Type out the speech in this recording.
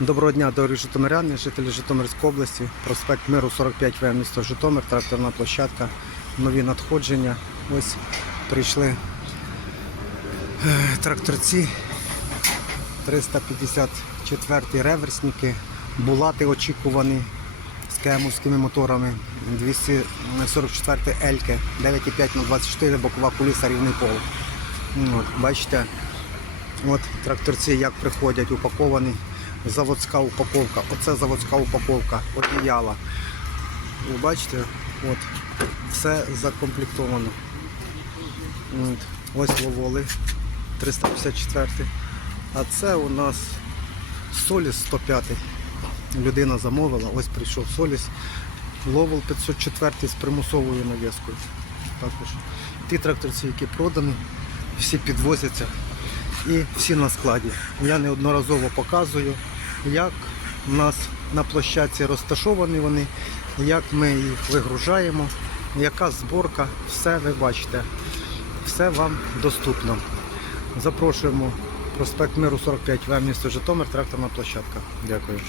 Доброго дня, дорогі житомиряни, жителі Житомирської області, проспект Миру 45 В, місто Житомир, тракторна площадка, нові надходження. Ось прийшли е, тракторці 354 реверсники, булати очікувані з кемовськими моторами, 244 Ельки, 9,5 на 24 бокова куліса рівний пол. От, бачите, От тракторці як приходять, упаковані. Заводська упаковка. Оце заводська упаковка, одіяла. Ви бачите, от, все закомплектовано. От, ось ловоли 354. А це у нас Соліс 105. Людина замовила, ось прийшов Соліс. Ловол 504 з примусовою навіскою. Також. Ті тракторці, які продані, всі підвозяться і всі на складі. Я неодноразово показую, як у нас на площадці розташовані вони, як ми їх вигружаємо, яка зборка, все ви бачите, все вам доступно. Запрошуємо проспект Миру 45 В місто Житомир, тракторна площадка. Дякую.